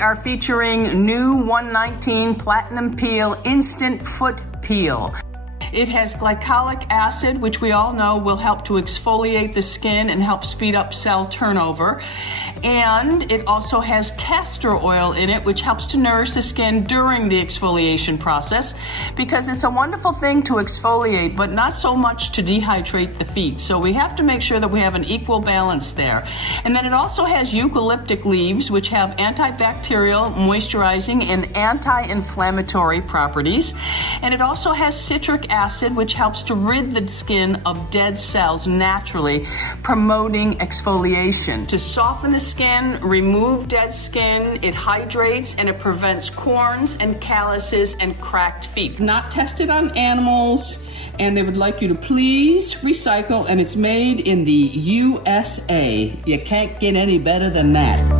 Are featuring new 119 Platinum Peel Instant Foot Peel. It has glycolic acid, which we all know will help to exfoliate the skin and help speed up cell turnover. And it also has castor oil in it, which helps to nourish the skin during the exfoliation process, because it's a wonderful thing to exfoliate, but not so much to dehydrate the feet. So we have to make sure that we have an equal balance there. And then it also has eucalyptic leaves, which have antibacterial, moisturizing, and anti-inflammatory properties. And it also has citric acid, which helps to rid the skin of dead cells naturally, promoting exfoliation. To soften the skin, remove dead skin, it hydrates, and it prevents corns and calluses and cracked feet. Not tested on animals, and they would like you to please recycle, and it's made in the USA. You can't get any better than that.